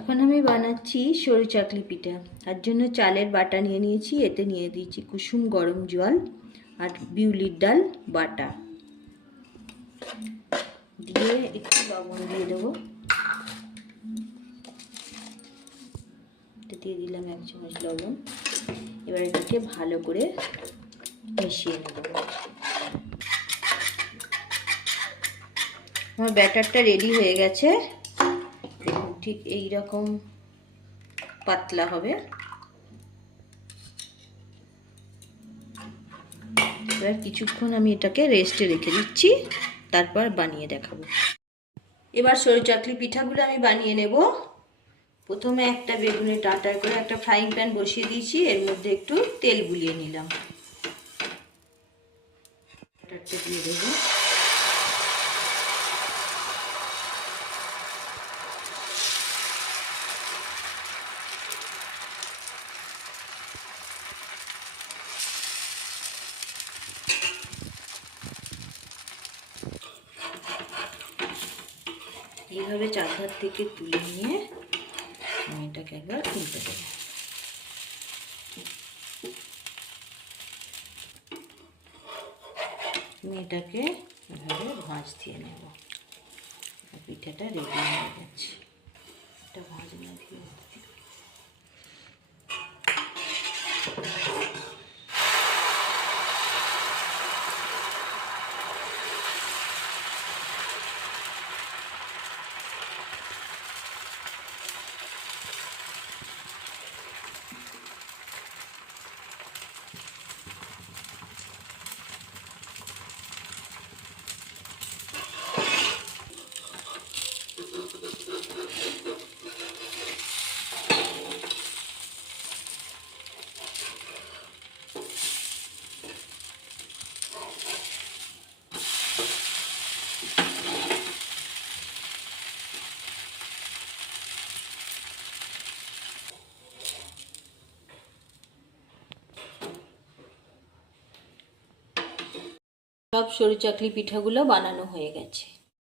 এখন আমি বানাচ্ছি সরু চাকলি পিঠা। তার জন্য চালের বাটা নিয়ে নিয়েছি, এতে নিয়ে দিয়েছি কুসুম গরম জল আর বিউলির ডাল বাটা, দিয়ে একটু লবণ দিয়ে দেবো। দিয়ে দিলাম 1 চামচ লবণ। এবার এটাকে ভালো করে মিশিয়ে নেব। আমার ব্যাটারটা রেডি হয়ে গেছে, দেখুন ঠিক এই রকম পাতলা হবে। এবার কিছুক্ষণ আমি এটাকে রেস্টে রেখে দিচ্ছি, তারপর বানিয়ে দেখাবো। এবার সরু চাকলি পিঠাগুলো আমি বানিয়ে নেব। প্রথমে একটা বেগুনের ডাঁটার করে একটা ফ্রাইং প্যান বসিয়ে দিয়েছি, এর মধ্যে একটু তেল বুলিয়ে নিলাম। ডাঁটারটা দিয়ে দেবো। এইভাবে চারধার থেকে তুলে নিয়ে আমি এটাকে একবার তুলতে দেবো। আমি এটাকে এভাবে ভাঁজ দিয়ে নেব। পিঠাটা রেডি হয়ে গেছে। এটা ভাঁজ লাগিয়ে সব সরু চাকলি পিঠাগুলো বানানো হয়ে গেছে।